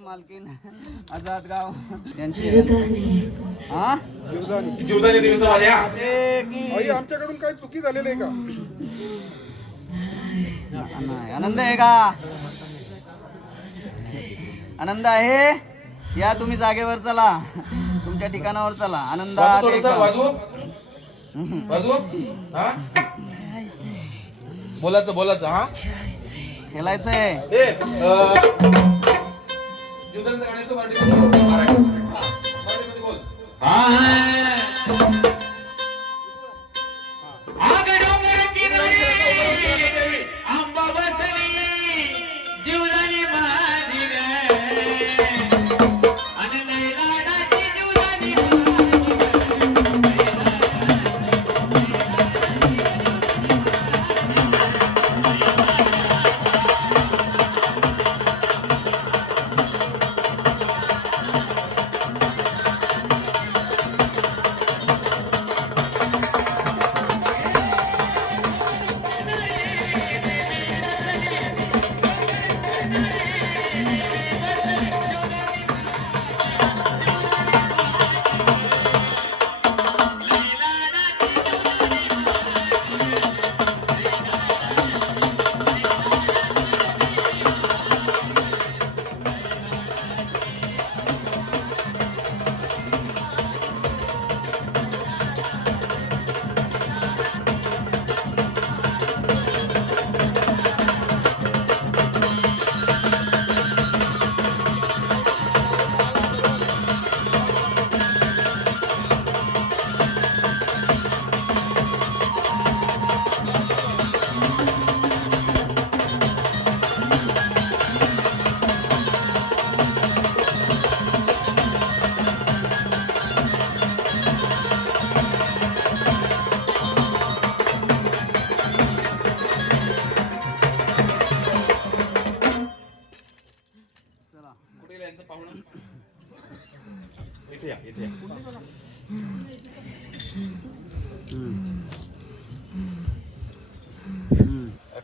मालकीन आझाद गाव. यांची. हा? आमच्याकडून काही चुकी झालेली आहे का? नाही, आनंद आहे का? आनंद आहे? या तुम्ही जागेवर चला. तुमच्या ठिकाणावर चला. आनंदात हा? बोलायचं बोलायचं हा? खेळायचंय. जीवदानीचं गाणं येतो मराठी. मराठीमध्ये बोल हा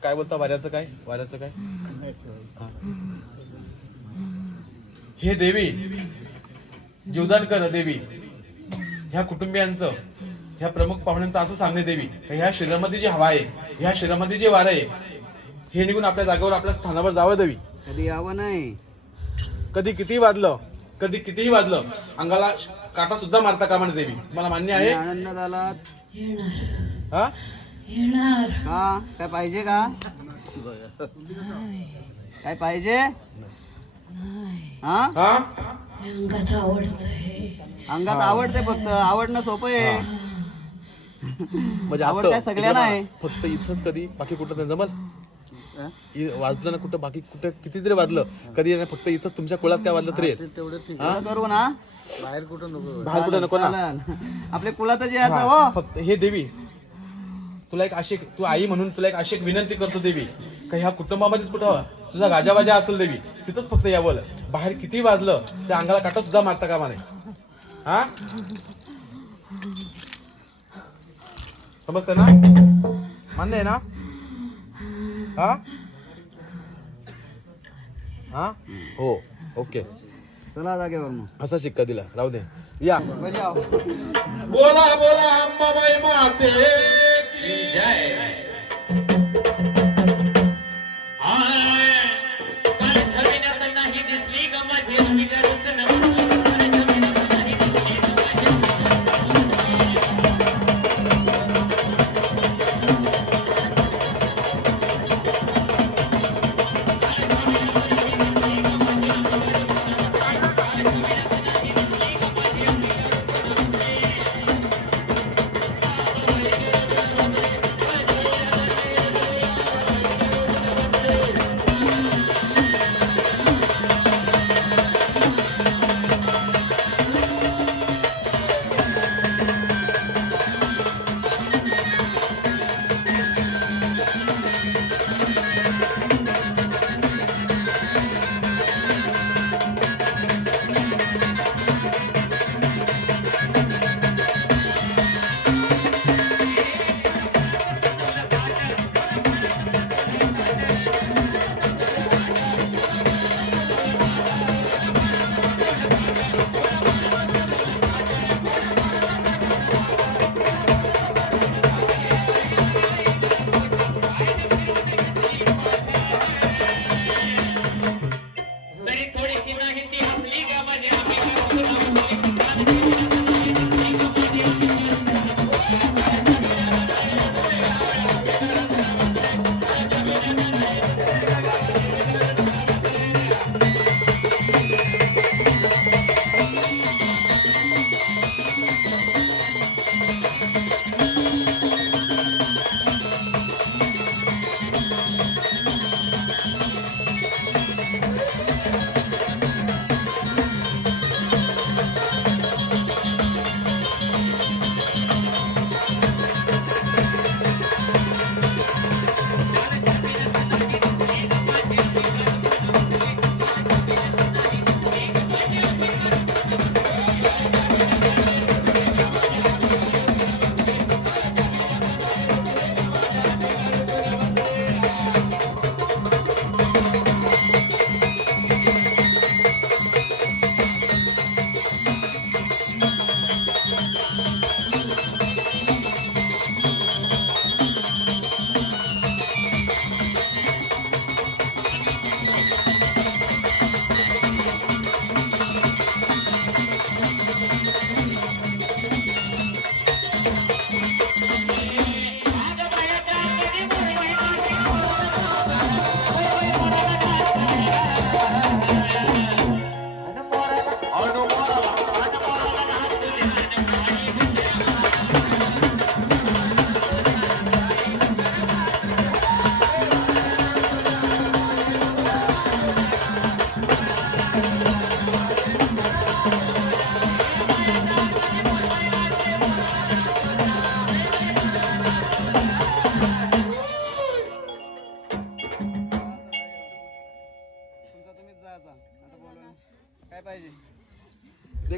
काय बोलता वाऱ्याचं काय? वाऱ्याचं काय? हा. हे देवी जीवदान कर देवी ह्या कुटुंबियांचं ह्या प्रमुख पाहुण्यांचं असं सांगणे देवी का ह्या शरीरामध्ये जी हवा आहे ह्या शरीरामध्ये जे वारं आहे हे निघून आपल्या जागेवर आपल्या स्थानावर जावं देवी. कधी यावं नाही. कधी कितीही वाजलं कधी कितीही वाजलं अंगाला काटा सुद्धा मारता कामा नये देवी. मला मान्य आहे. तुम्ही आनंदात आलात. हा का? काय पाहिजे का? काय पाहिजे? हा हा? अंगात आवडते फक्त. आवडणं सोपं आहे. म्हणजे आवड असं काय सगळ्यांना आहे. फक्त इथंच कधी बाकी कुठं नाही जमल? इ- वाजलं ना कुठं बाकी कुठं किती तरी वाजलं. कधी नाही फक्त इथं तुमच्या कुळात काय वाजलं तरी येईल. असं करू ना. बाहेर कुठं नको. बाहेर कुठं नको ना. आपल्या कुलात जे हा, हो? फक्त हे देवी. तुला एक अशी तू आई म्हणून तुला एक अशी एक विनंती करतो देवी का ह्या कुटुंबामध्येच कुठं तुझा गाजावाजा असेल देवी तिथंच फक्त यावं बाहेर किती वाजलं त्या अंगाला काटा सुद्धा मारता कामा नाही हा? समजतंय ना? मान्य आहे ना? हा? हा? हो ओके. चला जागेवर मग. असा शिक्का दिला राहू दे. या. बोला बोला अंबाबाई माते. की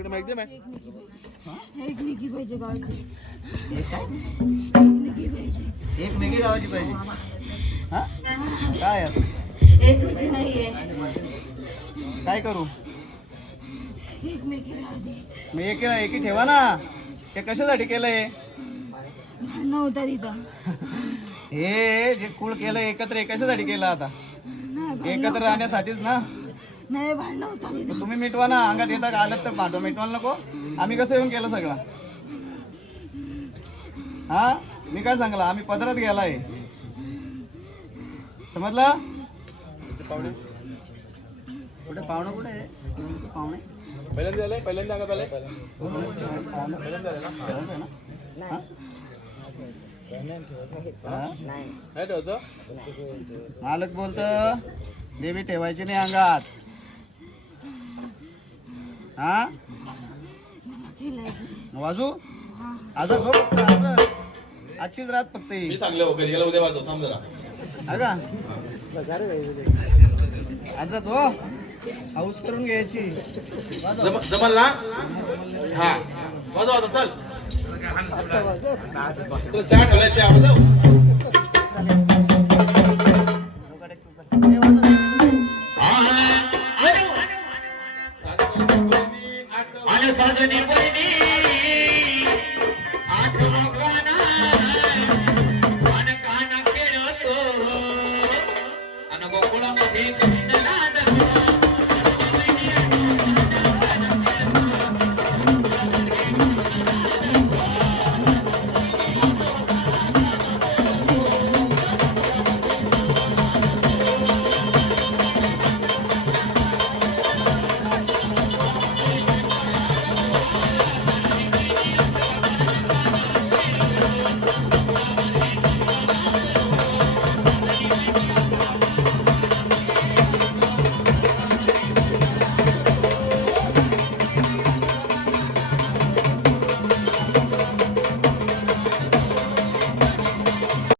माहिती आहे एक निकी पाहिजे गावाची. एक पाहिजे एक गावाची पाहिजे. हा? काय यार एक निकी नाहीये काय करू? एक निकी राहते. मी एक एकी ठेवा ना. ते कशासाठी केलंय? भांडणं होता तिथं हे जे कुळ केलं एकत्र हे कशासाठी केलं आता? नाही भांडणं एकत्र राहण्यासाठीच ना? नाही भांडणं होता तुम्ही मिटवा ना अंगात येता का? आलं तर पाठवा. मिटवायला नको. आम्ही कसं येऊन केलं सगळं? हा? मी काय सांगला? आम्ही पदरात गेलाय. समजलं? पाहुणे कुठे पाहुणं कुठे आहे? पाहुणे? पहिल्यांदा आले पहिल्यांदा अंगात आले पाहुणं पहिल्यांदा आले ना? नाही. ठेवतो मालक बोलत देवी ठेवायची नाही अंगात. हा? वाजू? आजच हो? फक्त आजच. आजचीच रात फक्त ही. मी सांगले हो घरी गेला उद्या वाजव थांब जरा. हा का? आजच हो? हाऊस करून घ्यायची. वाजव. जम- जमल ना? हा. वाजव आता चल. तुला चहा ठेवलाय चहा वाजव Amen.